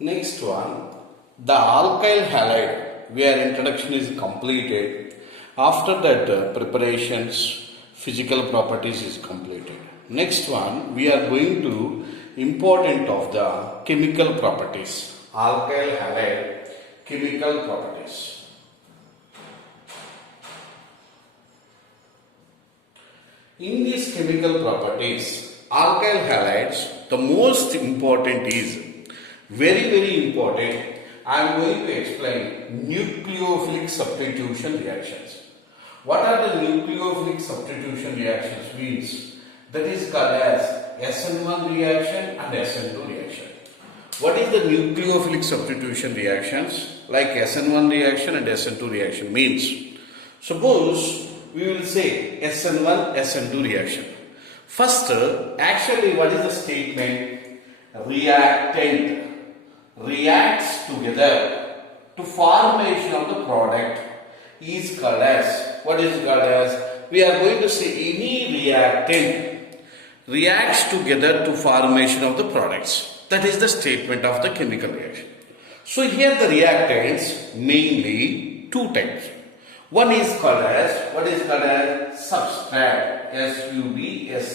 Next one, the alkyl halide, where introduction is completed. After that, preparations, physical properties is completed. Next one, we are going to important of the chemical properties. Alkyl halide, chemical properties. In these chemical properties, alkyl halides, the most important is very important. I am going to explain nucleophilic substitution reactions. What are the nucleophilic substitution reactions means? That is called as SN1 reaction and SN2 reaction. What is the nucleophilic substitution reactions? Like SN1 reaction and SN2 reaction means, suppose we will say SN1 SN2 reaction. First, actually what is the statement? Reactant reacts together to formation of the product is called as, what is called as, we are going to say any reactant reacts together to formation of the products. That is the statement of the chemical reaction. So here the reactants mainly two types. One is called as, what is called as substrate, S-U-B-S-T-A-R-E-T.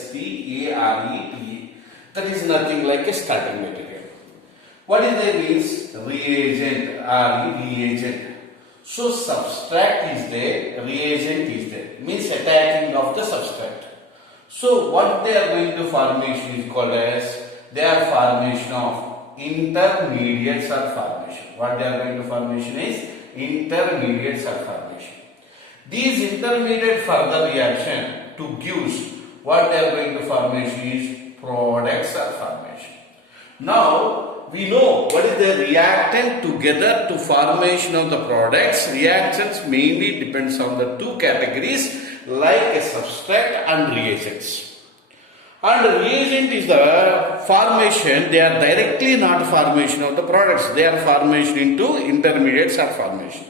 That is nothing like a starting material. What is that means? Reagent, reagent. So substrate is there, reagent is there. Means attacking of the substrate. So what they are going to formation is called as, they are formation of intermediates or formation. What they are going to formation is intermediates or formation. These intermediate further reaction to gives what they are going to formation is products or formation. Now we know what is the reactant together to formation of the products. Reactions mainly depends on the two categories like a substrate and reagents. And reagent is the formation, they are directly not formation of the products, they are formation into intermediates or formation.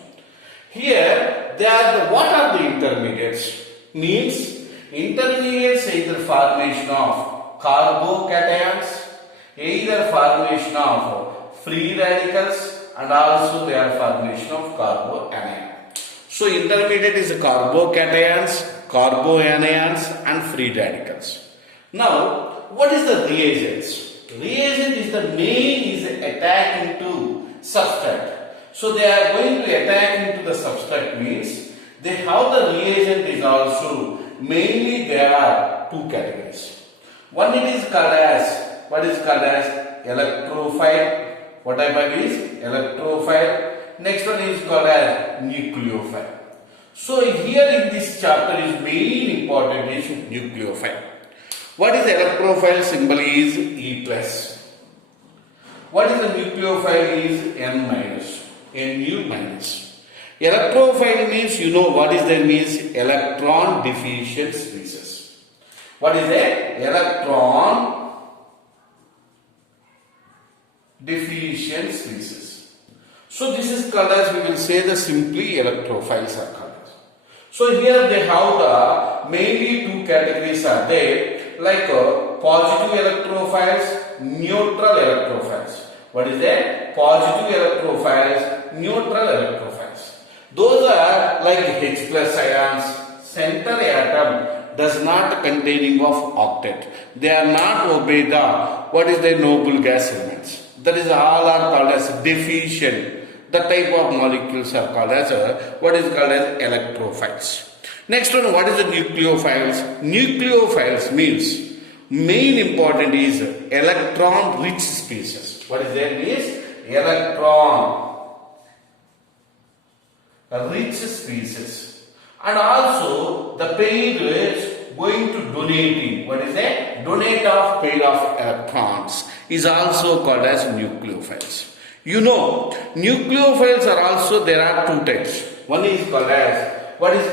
Here they are the, what are the intermediates? Means intermediates either formation of carbocations, either formation of free radicals, and also they are formation of carboanion. So intermediate is carbocations, carboanions and free radicals. Now what is the reagents? Reagent is the main is attack into substrate. So they are going to attack into the substrate means they have the reagent is also mainly there are two categories. One it is called as, what is called as electrophile. What type of is electrophile? Next one is called as nucleophile. So here in this chapter is main important is nucleophile. What is the electrophile symbol is E plus. What is the nucleophile is N minus, Nu minus. Electrophile means you know what is that means electron deficient species. What is a electron deficient species? So this is called as, we will say the simply electrophiles are called as. So here they have the mainly two categories are there like positive electrophiles, neutral electrophiles. What is that? Positive electrophiles, neutral electrophiles. Those are like H plus ions, center atom does not containing of octet. They are not obey the, what is the noble gas elements. That is all are called as deficient. The type of molecules are called as what is called as electrophiles. Next one, what is the nucleophiles? Nucleophiles means main important is electron rich species. What is that means? Electron rich species. And also the pair is going to donating. What is that? Donate of pair of electrons is also called as nucleophiles. You know, nucleophiles are also, there are two types. One is called as, what is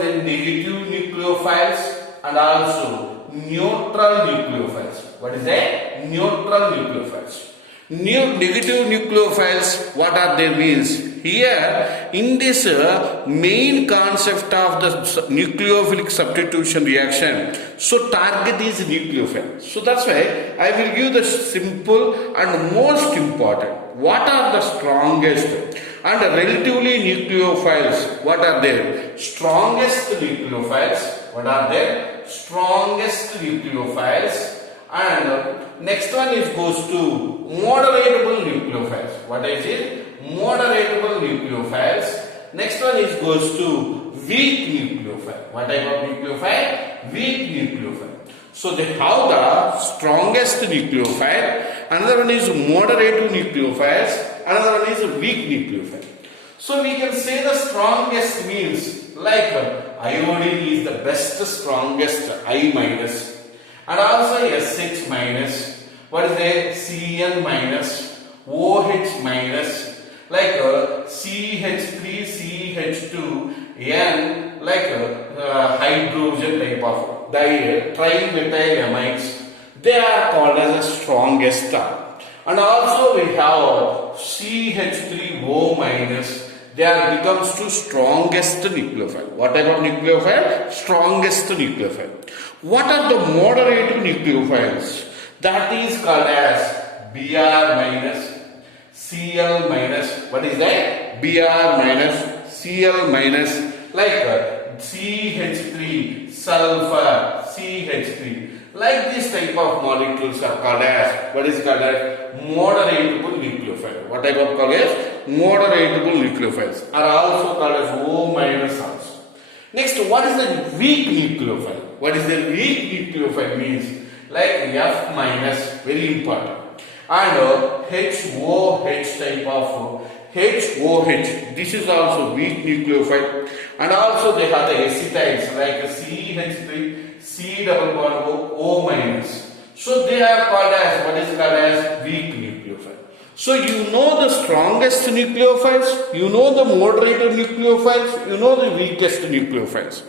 the negative nucleophiles and also neutral nucleophiles. What is that? Neutral nucleophiles. Negative nucleophiles, what are their means? Here, in this main concept of the nucleophilic substitution reaction, so target is nucleophile. So that's why I will give the simple and most important. What are the strongest and relatively nucleophiles? What are their strongest nucleophiles? What are their strongest nucleophiles? And next one is goes to moderatable nucleophiles. What is it? Moderatable nucleophiles. Next one is goes to weak nucleophile. What type of nucleophile? Weak nucleophile. So they have the strongest nucleophile. Another one is moderative nucleophiles. Another one is weak nucleophile. So we can say the strongest means like iodine is the best strongest I minus. And also SH minus, what is there? Cn minus, OH minus, like CH3, CH2, N, like hydrogen type of trimethyl they are called as the strongest. And also we have CH3O minus, they are becomes to strongest nucleophile. What type of nucleophile? Strongest nucleophile. What are the moderative nucleophiles? That is called as Br minus, Cl minus. What is that? Br minus, Cl minus, like CH3, sulfur, CH3. Like this type of molecules are called as, what is called as moderatable nucleophile. What type of called as? Moderatable nucleophiles are also called as O minus also. Next, what is the weak nucleophile? What is the weak nucleophile means? Like F minus, very important. And HOH type of HOH. This is also weak nucleophile. And also they have the acetyls like CH3, C double bond O minus. So they are called as, what is called as weak nucleophile. So you know the strongest nucleophiles, you know the moderated nucleophiles, you know the weakest nucleophiles.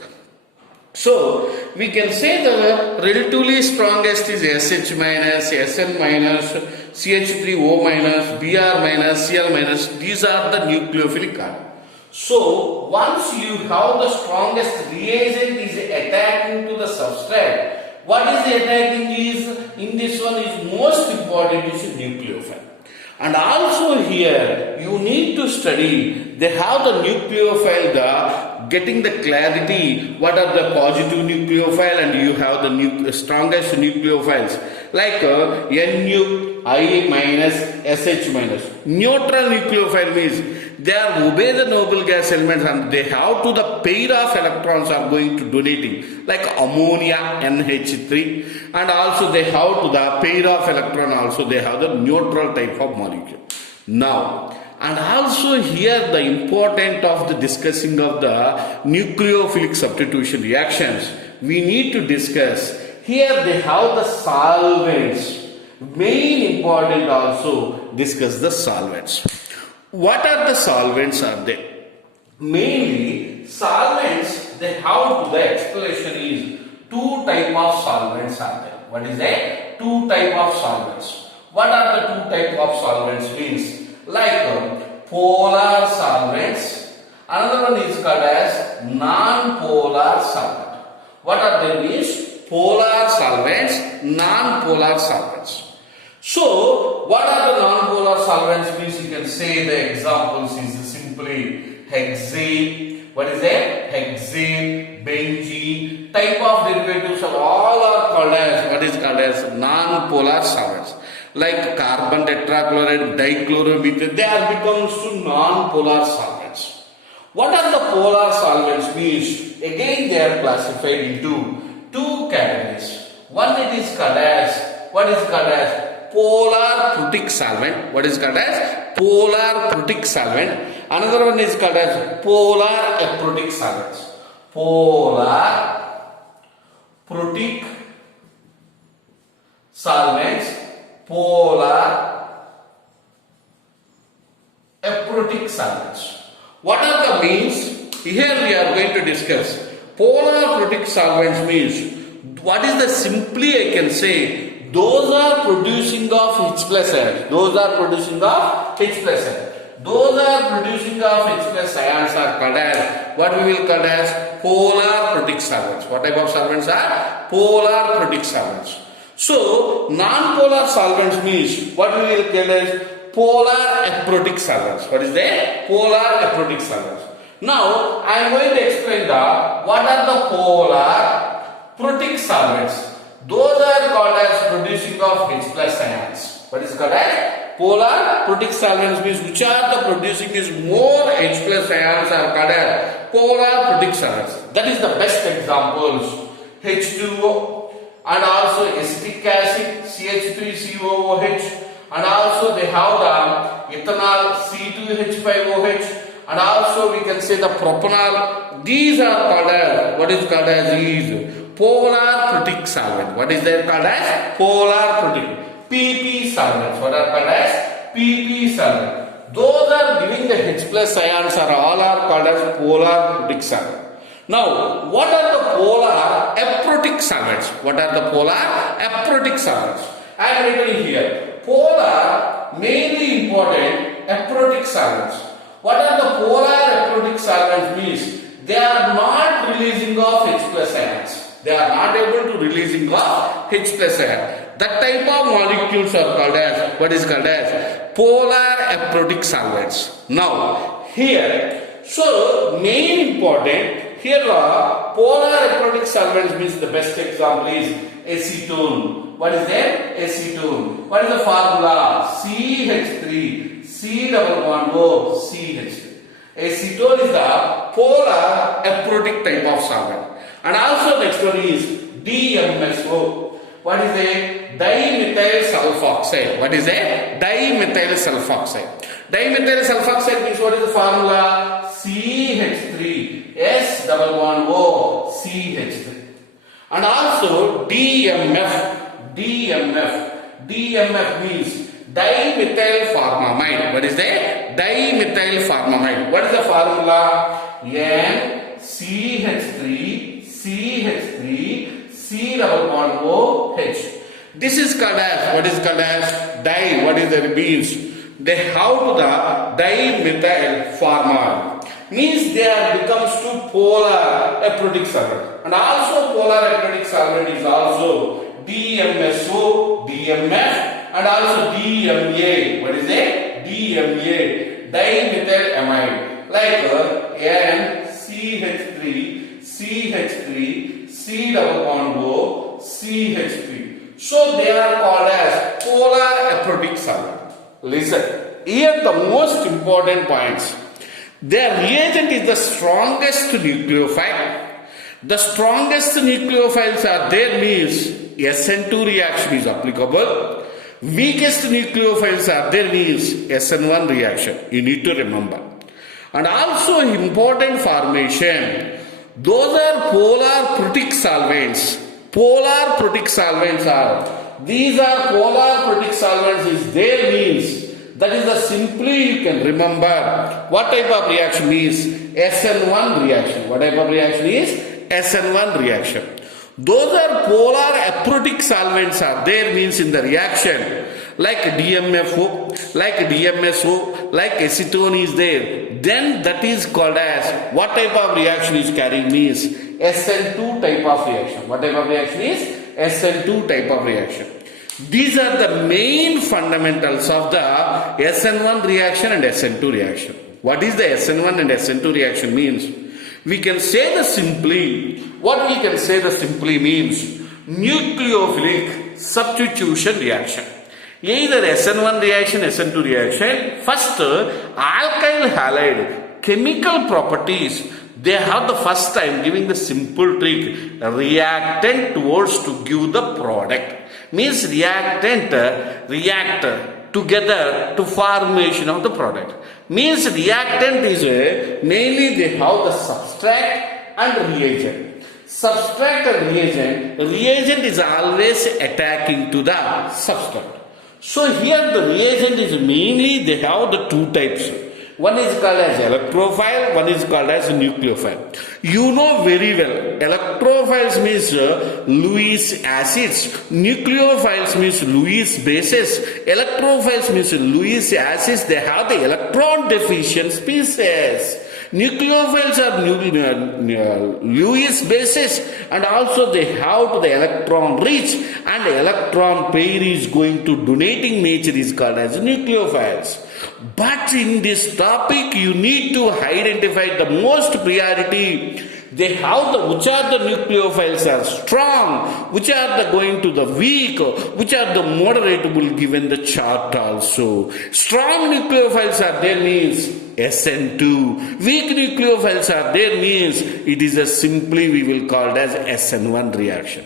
So we can say the relatively strongest is SH minus, SN minus, CH3O minus, Br minus, Cl minus. These are the nucleophilic carbon. So once you have the strongest reagent is attacking to the substrate, what is the attacking is, in this one is most important is nucleophile. And also here you need to study, they have the nucleophile, the getting the clarity, what are the positive nucleophile and you have the strongest nucleophiles like Nu, I minus, SH minus. Neutral nucleophile means they are obey the noble gas elements and they have to the pair of electrons are going to donating like ammonia NH3 and also they have to the pair of electron also they have the neutral type of molecule. Now and also here the important of the discussing of the nucleophilic substitution reactions we need to discuss. Here they have the solvents. Main important also discuss the solvents. What are the solvents are there? Mainly solvents they have the explanation is two type of solvents are there. What is that? Two type of solvents. What are the two type of solvents means? Like polar solvents. Another one is called as non-polar solvent. What are they means? Polar solvents, non-polar solvents. So, what are the non-polar solvents means? You can say the examples is simply hexane. What is that? Hexane, benzene, type of derivatives of all are called as, what is called as non-polar solvents. Like carbon tetrachloride, dichloromethane, they are becomes to non-polar solvents. What are the polar solvents means? Again they are classified into two categories. One it is called as, what is called as polar protic solvent. What is called as polar protic solvent. Another one is called as polar aprotic solvents. Polar protic solvents, polar aprotic solvents. What are the means? Here we are going to discuss. Polar protic solvents means, what is the simply I can say, those are producing of H plus ions. Those are producing of H plus ions. Those are producing of H plus ions are called as, what we will call as polar protic solvents. What type of solvents are? Polar protic solvents. So, non-polar solvents means what we will call as polar aprotic solvents. What is that? Polar aprotic solvents. Now, I am going to explain what are the polar protic solvents. Those are called as producing of H plus ions. What is called as? Polar protic solvents means which are the producing is more H plus ions are called as polar protic solvents. That is the best examples. H2O and also acetic acid CH3COOH, and also they have the ethanol C2H5OH, and also we can say the propanol. These are called as, what is called as is polar protic solvent. What is that called as? Polar protic. PP solvents. What are called as? PP solvent. Those are giving the H plus ions are all are called as polar protic solvent. Now, what are the polar aprotic solvents? What are the polar aprotic solvents? I am written here. Polar, mainly important aprotic solvents. What are the polar aprotic solvents means? They are not releasing of H plus ions. They are not able to releasing of H plus ion. That type of molecules are called as, what is called as polar aprotic solvents. Now, here, so main important, here polar aprotic solvents means the best example is acetone. What is that? Acetone. What is the formula? CH3, C double bond O, CH3. Acetone is the polar aprotic type of solvent. And also next one is DMSO. What is a dimethyl sulfoxide? What is a dimethyl sulfoxide? Dimethyl sulfoxide means what is the formula? CH3 S double bond O, CH3. And also DMF. DMF means dimethyl formamide. What is that? Dimethyl formamide. What is the formula? NCH3 CH3 C double bond O H. This is called as, what is called as di. What is that means? They have to the dimethyl formamide. Means they are becomes to polar aprotic solvent. And also polar aprotic solvent is also DMSO, DMF, and also DMA. What is it? DMA, dimethyl amide. Like NCH3 CH3 C double bond O CH3. So they are called as polar aprotic solvent. Listen, here the most important points. Their reagent is the strongest nucleophile. The strongest nucleophiles are there means SN2 reaction is applicable. Weakest nucleophiles are there means SN1 reaction. You need to remember. And also important formation. Those are polar protic solvents. Polar protic solvents are. These are polar protic solvents is there means. That is the simply you can remember what type of reaction is SN1 reaction. What type of reaction is SN1 reaction. Those are polar aprotic solvents are there means in the reaction like DMFO, like DMSO, like acetone is there. Then that is called as what type of reaction is carrying means SN2 type of reaction. What type of reaction is SN2 type of reaction. These are the main fundamentals of the SN1 reaction and SN2 reaction. What is the SN1 and SN2 reaction means? We can say the simply, what we can say the simply means nucleophilic substitution reaction. Either SN1 reaction, SN2 reaction, first alkyl halide chemical properties, they have the first time giving the simple trick reactant towards to give the product. Means reactant react together to formation of the product. Means reactant is mainly they have the substrate and reagent. Substrate and reagent is always attacking to the substrate. So here the reagent is mainly they have the two types. One is called as electrophile, one is called as nucleophile. You know very well, electrophiles means Lewis acids, nucleophiles means Lewis bases, electrophiles means Lewis acids, they have the electron deficient species. Nucleophiles are Lewis bases and also they have the electron rich and electron pair is going to donating nature is called as nucleophiles. But in this topic you need to identify the most priority. They have the which are the nucleophiles are strong, which are the going to the weak, which are the moderatable given the chart also. Strong nucleophiles are there means SN2. Weak nucleophiles are there means it is a simply we will call it as SN1 reaction.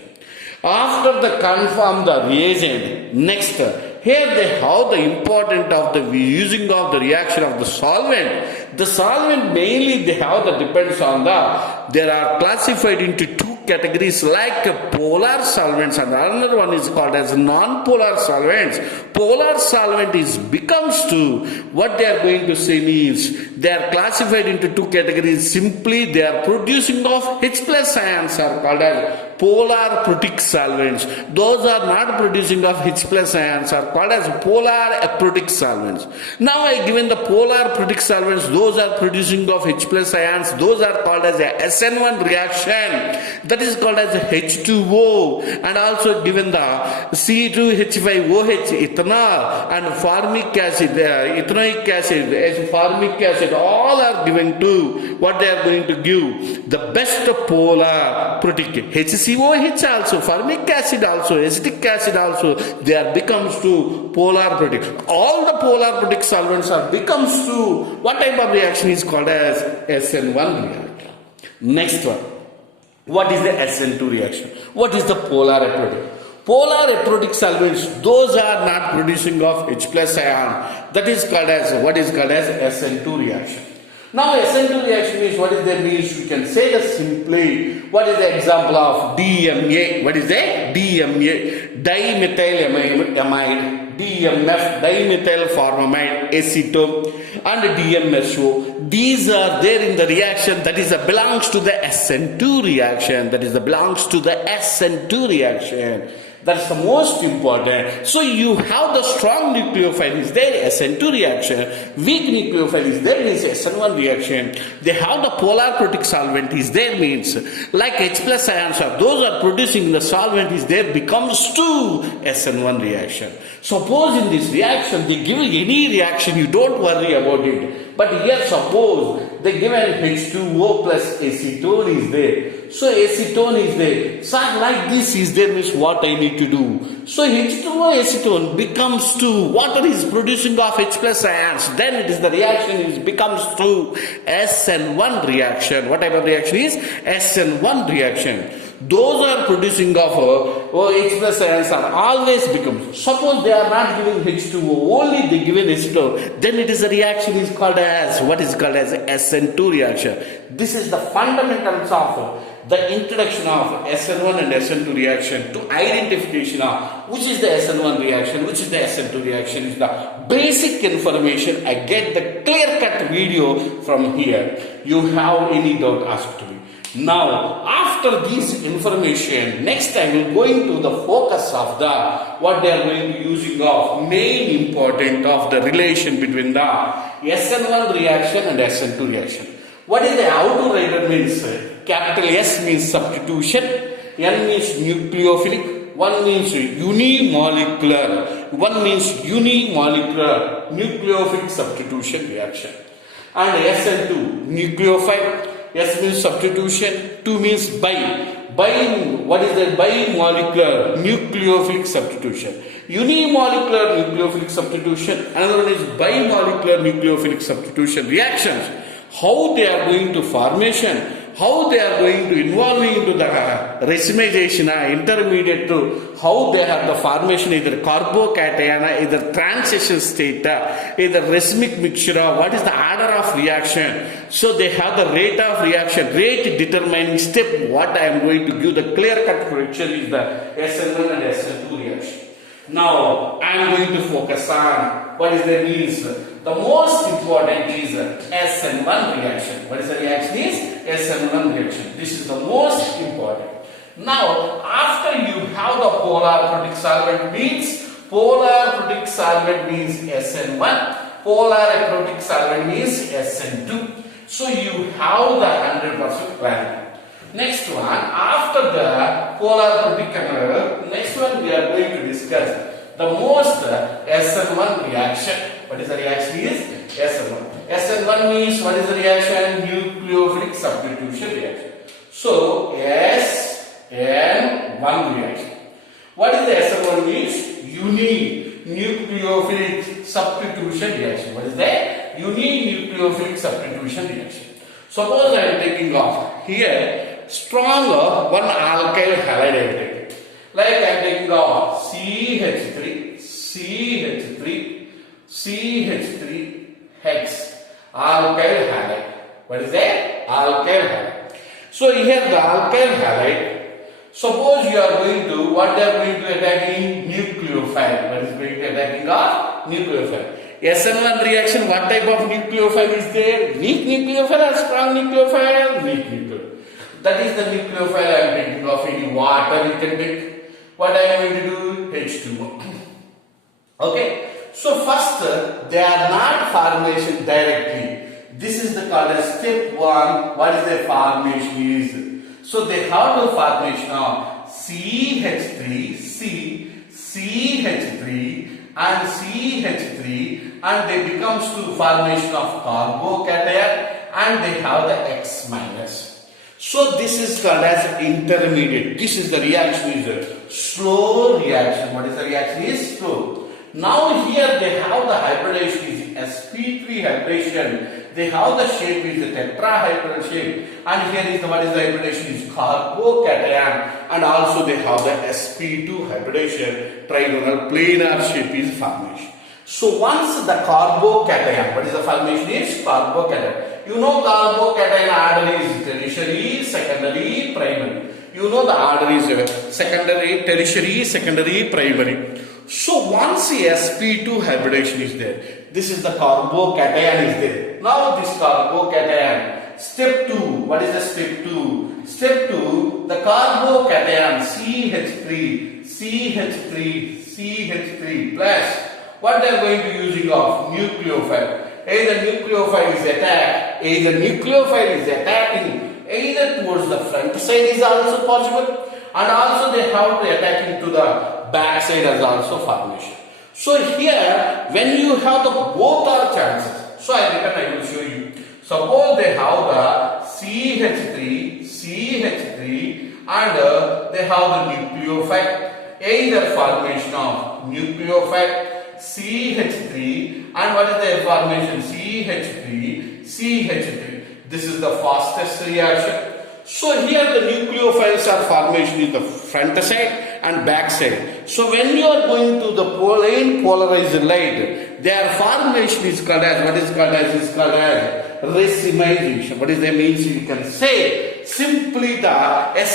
After the confirm the reagent, next here they have the important of the using of the reaction of the solvent. The solvent mainly they have the depends on the, they are classified into two categories like polar solvents and another one is called as non-polar solvents. Polar solvent is becomes to, what they are going to say means, they are classified into two categories. Simply they are producing of H plus ions are called as polar protic solvents. Those are not producing of H plus ions are called as polar aprotic solvents. Now I given the polar protic solvents, those are producing of H plus ions, those are called as a SN1 reaction, that is called as H2O, and also given the C2H5OH ethanol and formic acid, ethanoic acid, formic acid, all are given to what they are going to give the best polar protic. HCOH also, formic acid also, acetic acid also, they are becomes to polar protic. All the polar protic solvents are becomes to what type of reaction is called as SN1 reaction. Next one, what is the SN2 reaction? What is the polar aprotic? Polar aprotic solvents, those are not producing of H plus ion, that is called as what is called as SN2 reaction. Now SN2 reaction is what is the means, you can say that simply, what is the example of DMA? What is the DMA? Dimethylamide, DMF, dimethyl formamide, acetone, and DMSO. These are there in the reaction that is belongs to the SN2 reaction. That is belongs to the SN2 reaction. That's the most important. So you have the strong nucleophile is there, SN2 reaction. Weak nucleophile is there, means SN1 reaction. They have the polar protic solvent is there, means like H plus ions are, those are producing the solvent is there, becomes to SN1 reaction. Suppose in this reaction they give any reaction, you don't worry about it. But here suppose they give an H2O plus acetone is there. So acetone is there. So like this is there means what I need to do. So H2O acetone becomes to water is producing of H plus ions. Then it is the reaction is becomes to SN1 reaction. What type of reaction is SN1 reaction? Those are producing of H plus ions are always become. Suppose they are not giving H2O, only they given acetone, then it is a reaction is called as what is called as SN2 reaction. This is the fundamentals of the introduction of SN1 and SN2 reaction to identification of which is the SN1 reaction, which is the SN2 reaction is the basic information. I get the clear-cut video from here. You have any doubt, ask to me. Now, after this information, next I will go into the focus of the what they are going to using of main important of the relation between the SN1 reaction and SN2 reaction. What is the how to write means? Capital S means substitution, N means nucleophilic, 1 means unimolecular, 1 means unimolecular nucleophilic substitution reaction, and SN2 nucleophile. S means substitution, 2 means what is the bimolecular nucleophilic substitution. Unimolecular nucleophilic substitution, another one is bimolecular nucleophilic substitution reactions. How they are going to formation, how they are going to involving into the racemization, intermediate to how they have the formation either carbocation, either transition state, either racemic mixture, what is the order of reaction. So they have the rate of reaction, rate determining step. What I am going to give the clear cut picture is the SN1 and SN2 reaction. Now I am going to focus on what is the means. The most important is SN1 reaction. What is the reaction is SN1 reaction. This is the most important. Now after you have the polar protic solvent means SN1, polar aprotic solvent means SN2. So you have the 100% clarity. Next one, after the polar protic, next one we are going to discuss the most SN1 reaction. What is the reaction is SN1. SN1 means what is the reaction? Nucleophilic substitution reaction. So SN1 reaction. What is the SN1 means? Nucleophilic substitution reaction. What is that? Nucleophilic substitution reaction. Suppose I am taking off here stronger one alkyl halide I am taking. Like I am taking off CH3 hex alkyl halide. What is that? Alkyl halide. So here the alkyl halide. Suppose you are going to, what they are going to attacking? Nucleophile. What is going to attacking of? Nucleophile. SN1 reaction, what type of nucleophile is there? Weak nucleophile or strong nucleophile? Weak nucleophile. That is the nucleophile I am taking of any water you can take. What I am going to do? H2O. Okay. So first, they are not formation directly. This is the called as step 1. What is the formation is? So they have the formation of CH3, CH3 and CH3, and they becomes to formation of carbocation, and they have the X minus. So this is called as intermediate. This is the reaction is a slow reaction. What is the reaction is slow. Now here they have the hybridization is sp3 hybridization. They have the shape is the tetrahedral shape, and here is the what is the hybridization is carbocation, and also they have the sp2 hybridization, trigonal planar shape is formation. So once the carbocation, what is the formation is carbocation. You know carbocation order is tertiary, secondary, primary. You know the order is secondary, tertiary, secondary, primary. So once sp2 hybridization is there, this is the carbocation is there. Now this carbocation, step 2, what is the step 2? Step 2, the carbocation CH3 plus, what they are going to using of nucleophile. Either nucleophile is attacking, either towards the front side is also possible, and also they have to attacking to the back side as also formation. So here, when you have the both are chances, so I will show you. Suppose they have the CH3 and they have the nucleophile, either formation of nucleophile CH3, and what is the formation? CH3. This is the fastest reaction. So here the nucleophiles are formation in the front side and back side. So when you are going to the plane polarized light, their formation is called as what is called as racemization. What is the means? You can say simply the